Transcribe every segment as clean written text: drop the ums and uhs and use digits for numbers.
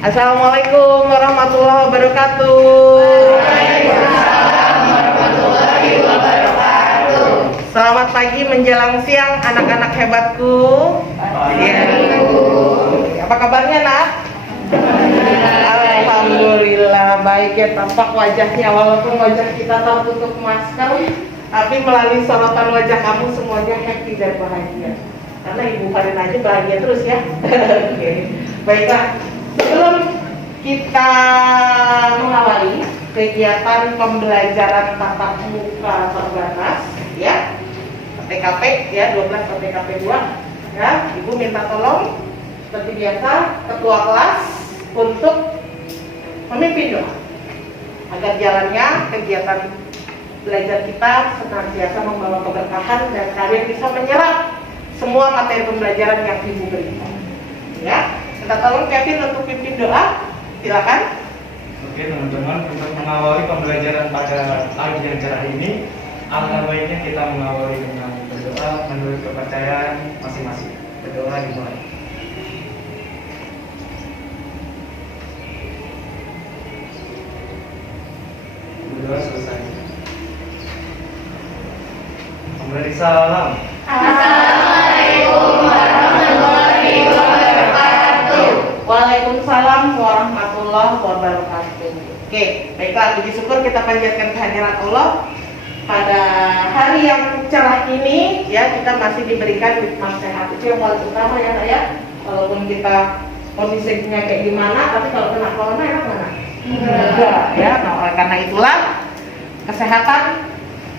Assalamualaikum warahmatullahi wabarakatuh. Waalaikumsalam warahmatullahi wabarakatuh. Selamat pagi menjelang siang anak-anak hebatku. Ya. Apa kabarnya, Nak? Alhamdulillah baik ya, tampak wajahnya walaupun wajah kita tertutup masker, tapi melalui sorotan wajah kamu semuanya happy dan bahagia. Karena Ibu Farin aja bahagia terus ya. Oke. Baiklah, sebelum kita mengawali kegiatan pembelajaran tatap muka terbatas ya, PTKP ya 12 PTKP 2 ya, Ibu minta tolong seperti biasa ketua kelas untuk memimpin doa agar jalannya kegiatan belajar kita senantiasa membawa keberkahan dan kalian bisa menyerap semua materi pembelajaran yang Ibu berikan. Ya, kita tolong Kevin untuk pimpin doa. Silakan. Oke teman-teman, untuk mengawali pembelajaran pada pagi yang cerah ini, alangkah baiknya kita mengawali dengan berdoa menurut kepercayaan masing-masing. Berdoa dimulai. Berdoa selesai. Memberi salam. Assalamualaikum warahmatullahi wabarakatuh. Waalaikumsalam warahmatullahi wabarakatuh. Oke, baiklah, puji syukur kita panjatkan kehadiran Allah pada hari yang cerah ini ya, kita masih diberikan nikmat sehat. Itu yang paling utama ya, Nak ya. Walaupun kita kondisinya kayak gimana, tapi kalau kena corona enak mana? Enggak ya. Nah, oleh karena itulah kesehatan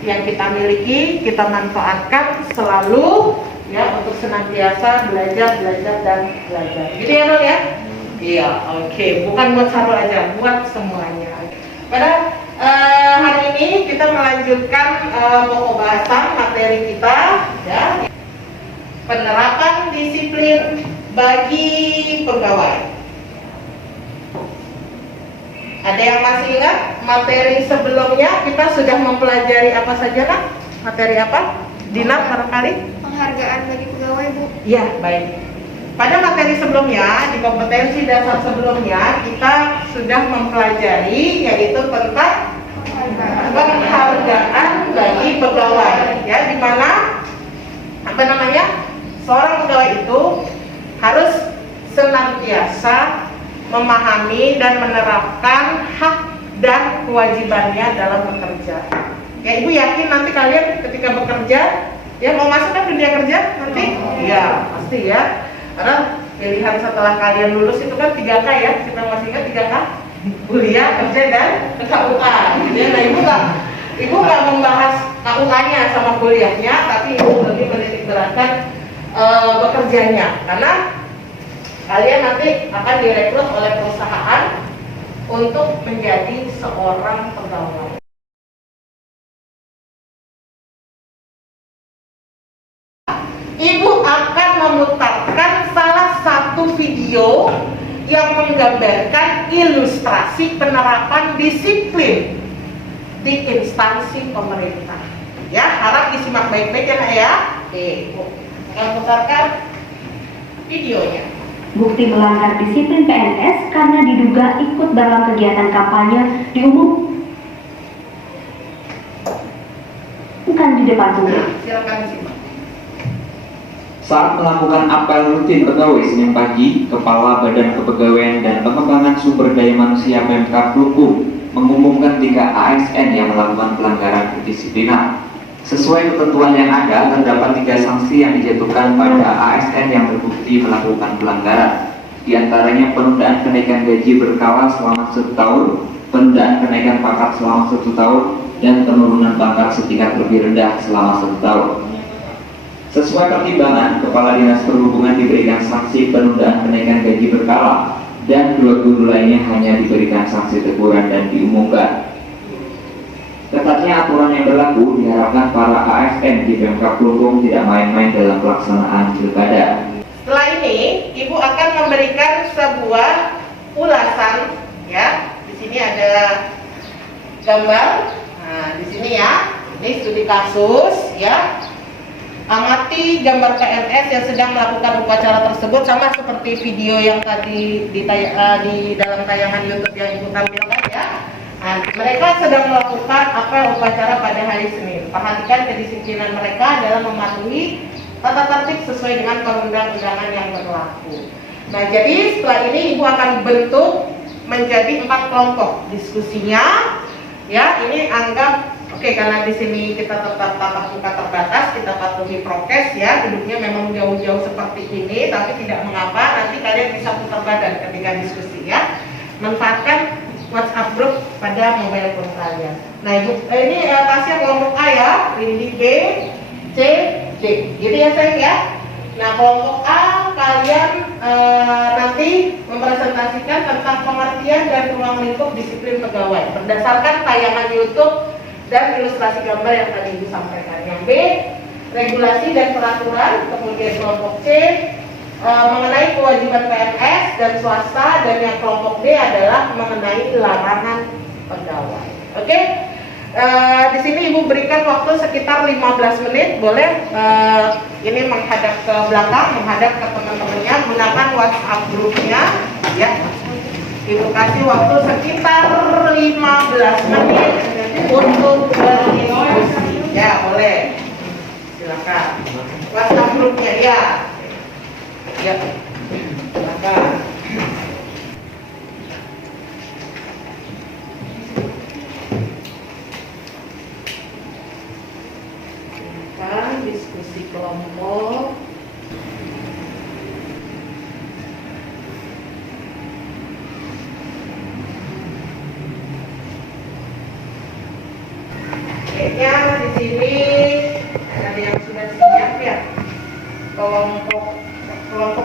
yang kita miliki kita manfaatkan selalu ya untuk senantiasa belajar dan belajar. Gitu ya, Dok ya? Iya, oke. Bukan buat satu aja, buat semuanya. Pada hari ini kita melanjutkan pokok bahasan materi kita ya. Penerapan disiplin bagi pegawai. Ada yang masih ingat materi sebelumnya kita sudah mempelajari apa saja, Nak? Materi apa? Dina barangkali? Penghargaan bagi pegawai, Bu. Iya, baik. Pada materi sebelumnya, di kompetensi dasar sebelumnya, kita sudah mempelajari yaitu tentang penghargaan bagi pegawai. Ya, di mana seorang pegawai itu harus senantiasa memahami dan menerapkan hak dan kewajibannya dalam bekerja. Ya, Ibu yakin nanti kalian ketika bekerja, ya mau masuk kan dunia kerja nanti? Iya, pasti ya. Karena pilihan setelah kalian lulus itu kan 3K ya, kita masih ingat 3K? Kuliah, kerja, dan KUA. Ya, nah Ibu nggak membahas KUA-nya sama kuliahnya, tapi Ibu lebih menitik beratkan bekerjanya. Karena kalian nanti akan direkrut oleh perusahaan untuk menjadi seorang pegawai. Ibu akan memutarkan salah satu video yang menggambarkan ilustrasi penerapan disiplin di instansi pemerintah. Ya, harap disimak baik-baik ya, Nak ya. Oke, Ibu akan memutarkan videonya. Bukti melanggar disiplin PNS karena diduga ikut dalam kegiatan kampanye diumumkan di depan publik. Silakan disimak. Saat melakukan apel rutin pegawai Senin pagi, Kepala Badan Kepegawaian dan Pengembangan Sumber Daya Manusia Pemkab Klungkung mengumumkan 3 ASN yang melakukan pelanggaran kedisiplinan. Sesuai ketentuan yang ada, terdapat 3 sanksi yang dijatuhkan pada ASN yang terbukti melakukan pelanggaran. Di antaranya penundaan kenaikan gaji berkala selama 1 tahun, penundaan kenaikan pangkat selama 1 tahun, dan penurunan pangkat setingkat lebih rendah selama 1 tahun. Sesuai pertimbangan, Kepala Dinas Perhubungan diberikan sanksi penundaan kenaikan gaji berkala dan 2 guru lainnya hanya diberikan sanksi teguran dan diumumkan. Ketatnya aturan yang berlaku diharapkan para ASN di Pemkab Klungkung tidak main-main dalam pelaksanaan pilkada. Setelah ini, Ibu akan memberikan sebuah ulasan ya. Di sini ada gambar. Nah, di sini ya. Ini studi kasus ya. Amati gambar PNS yang sedang melakukan upacara tersebut, sama seperti video yang tadi di dalam tayangan YouTube yang Ibu tampilkan ya. Nah, mereka sedang melakukan apel upacara pada hari Senin. Perhatikan kedisiplinan mereka dalam mematuhi tata tertib sesuai dengan perundang-undangan yang berlaku. Nah, jadi setelah ini Ibu akan bentuk menjadi 4 kelompok diskusinya. Ya, ini anggap oke, karena di sini kita tetap tatap muka terbatas, kita patuhi prokes ya. Duduknya memang jauh-jauh seperti ini, tapi tidak mengapa. Nanti kalian bisa putar badan ketika diskusi ya. Manfaatkan WhatsApp group pada mobile phone kalian. Nah, Ibu, ini Tasya kelompok A ya, Rindi B, C, D. Gitu ya sayang ya. Nah, kelompok A kalian nanti mempresentasikan tentang pengertian dan ruang lingkup disiplin pegawai berdasarkan tayangan YouTube dan ilustrasi gambar yang tadi Ibu sampaikan. Yang B, regulasi dan peraturan. Kemudian kelompok C, mengenai kewajiban PNS dan swasta, dan yang kelompok D adalah mengenai larangan pegawai. Oke, di sini Ibu berikan waktu sekitar 15 menit. Boleh ini menghadap ke belakang, menghadap ke teman-temannya, gunakan WhatsApp grupnya ya. Ibu kasih waktu sekitar 15 menit untuk berdiskusi. Ya, boleh. Silakan. WhatsApp grupnya ya. Ya, silakan. Silakan diskusi kelompok. Kayaknya di sini ada yang sudah siap ya. Kelompok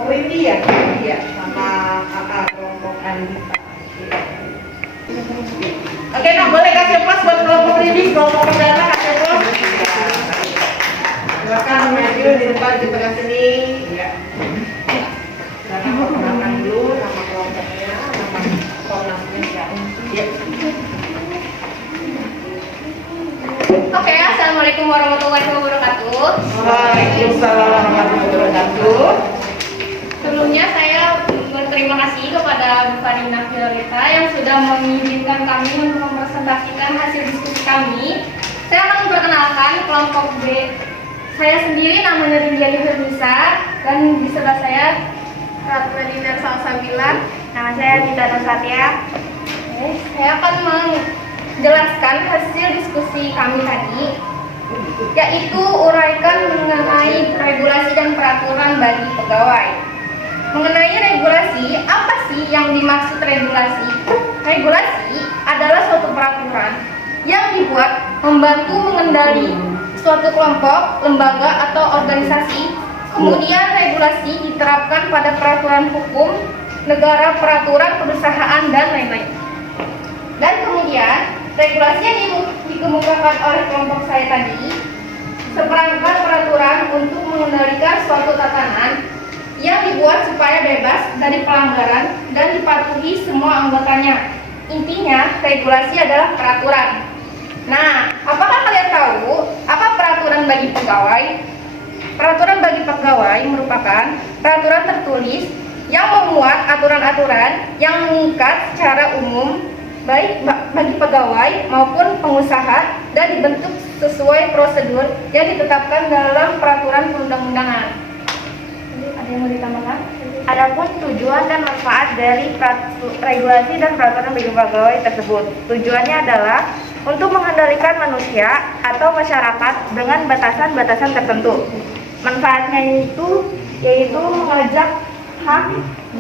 Rindi ya, sama kelompok Andita. Oke, nah boleh kasih plus buat kelompok Rindi, kelompok perdana kasih plus. Silakan maju di depan di tengah sini. Ya. Silakan perkenalkan dulu nama kelompoknya, nama komnasnya ya. Oke, assalamualaikum warahmatullahi wabarakatuh. Waalaikumsalam warahmatullahi wabarakatuh. Sebelumnya saya berterima kasih kepada Bu Farina Fiorita yang sudah mengizinkan kami untuk mempresentasikan hasil diskusi kami. Saya akan memperkenalkan kelompok B. Saya sendiri namanya Rindiani Fernisa, dan di sebelah saya Ratu Nadina Salsabila. Nama saya Dita Nusatya. Saya akan menjelaskan hasil diskusi kami tadi, yaitu uraikan mengenai regulasi dan peraturan bagi pegawai. Mengenai regulasi, apa sih yang dimaksud regulasi? Regulasi adalah suatu peraturan yang dibuat membantu mengendali suatu kelompok, lembaga, atau organisasi. Kemudian regulasi diterapkan pada peraturan hukum, negara, peraturan perusahaan, dan lain-lain. Dan kemudian regulasi yang dikemukakan oleh kelompok saya tadi seperangkat peraturan untuk mengendalikan suatu tatanan yang dibuat supaya bebas dari pelanggaran dan dipatuhi semua anggotanya. Intinya, regulasi adalah peraturan. Nah, apakah kalian tahu apa peraturan bagi pegawai? Peraturan bagi pegawai merupakan peraturan tertulis yang memuat aturan-aturan yang mengikat secara umum baik bagi pegawai maupun pengusaha dan dibentuk sesuai prosedur yang ditetapkan dalam peraturan perundang-undangan. Ada yang mau ditambahkan? Adapun tujuan dan manfaat dari regulasi dan peraturan bagi pegawai tersebut, tujuannya adalah untuk mengendalikan manusia atau masyarakat dengan batasan-batasan tertentu. Manfaatnya yaitu mengajak hak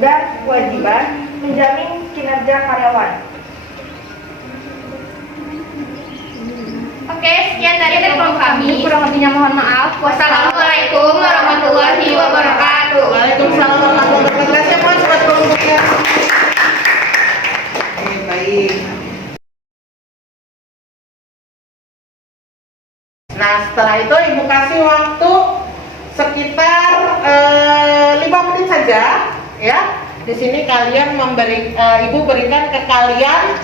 dan kewajiban, menjamin kinerja karyawan. Oke, sekian dari kelompok kami. Kurang lebihnya mohon maaf. Wassalamualaikum warahmatullahi wabarakatuh. Waalaikumsalam warahmatullahi wabarakatuh. Siapa sobat kelompoknya? Baik. Nah, setelah itu Ibu kasih waktu sekitar 5 menit saja, ya. Di sini kalian Ibu berikan ke kalian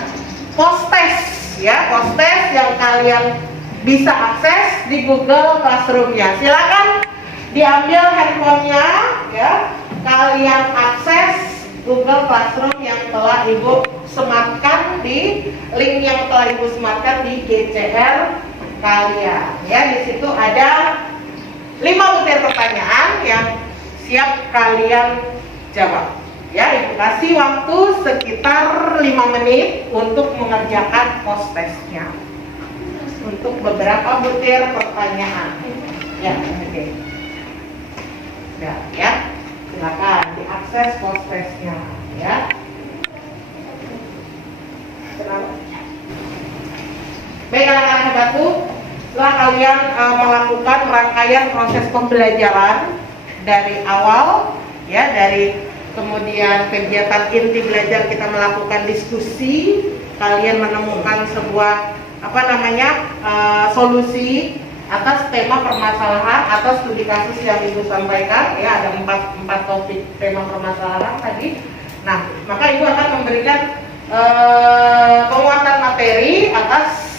post-test. Ya, post-test yang kalian bisa akses di Google Classroom-nya. Silakan diambil handphonenya, ya, kalian akses Google Classroom yang telah Ibu sematkan di link yang telah Ibu sematkan di GCR kalian. Ya, di situ ada 5 butir pertanyaan yang siap kalian jawab. Ya, Ibu kasih waktu sekitar 5 menit untuk mengerjakan post testnya. Untuk beberapa butir pertanyaan. Ya, oke. Ya, silakan diakses post testnya, ya. Baik, anak-anak hebatku, setelah kalian melakukan rangkaian proses pembelajaran dari awal, ya, dari kemudian kegiatan inti belajar kita melakukan diskusi, kalian menemukan sebuah solusi atas tema permasalahan atau studi kasus yang Ibu sampaikan, ya, ada 4 topik tema permasalahan tadi. Nah, maka Ibu akan memberikan penguatan materi atas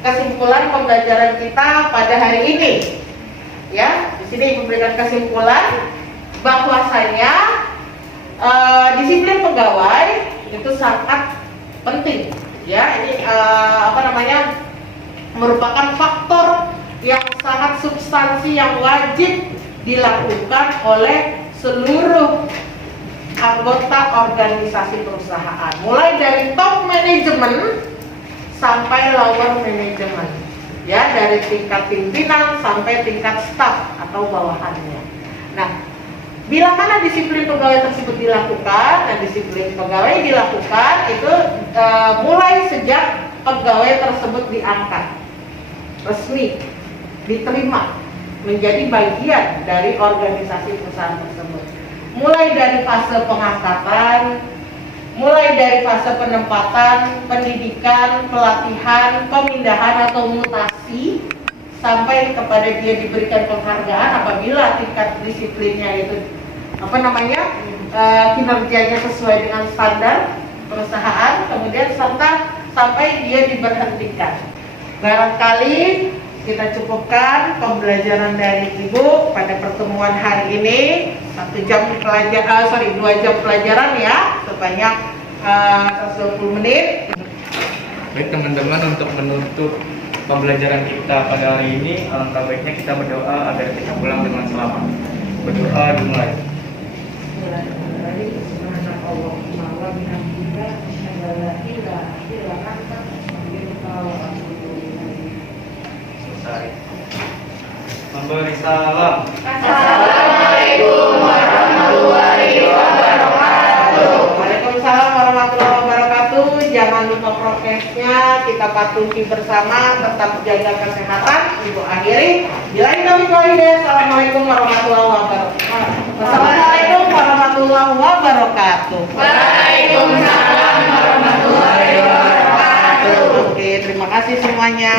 kesimpulan pembelajaran kita pada hari ini. Ya, di sini Ibu berikan kesimpulan bahwasanya disiplin pegawai itu sangat penting. Ya, ini merupakan faktor yang sangat substansi yang wajib dilakukan oleh seluruh anggota organisasi perusahaan, mulai dari top manajemen sampai lower manajemen, ya, dari tingkat pimpinan sampai tingkat staf atau bawahannya. Nah, bila mana disiplin pegawai tersebut dilakukan, dan disiplin pegawai dilakukan itu mulai sejak pegawai tersebut diangkat, resmi diterima menjadi bagian dari organisasi perusahaan tersebut. Mulai dari fase pengangkatan, mulai dari fase penempatan, pendidikan, pelatihan, pemindahan atau mutasi, sampai kepada dia diberikan penghargaan apabila tingkat disiplinnya itu kinerjanya sesuai dengan standar perusahaan, kemudian serta sampai dia diberhentikan. Barangkali kita cukupkan pembelajaran dari Ibu pada pertemuan hari ini. 2 jam pelajaran, ya, sebanyak 10 menit. Baik teman-teman, untuk menutup pembelajaran kita pada hari ini, alangkah baiknya kita berdoa agar kita pulang dengan selamat. Berdoa dimulai. Selesai. Memberi salam. Assalamualaikum warahmatullahi wabarakatuh. Waalaikumsalam warahmatullahi wabarakatuh. Jangan lupa prokesnya kita patuhi bersama, tetap jaga kesehatan. Ibu akhiri. Bilahi taufiq wal hidayah. Assalamualaikum warahmatullahi wabarakatuh. Assalamualaikum warahmatullahi wabarakatuh. Waalaikumsalam warahmatullahi wabarakatuh. Oke, terima kasih semuanya.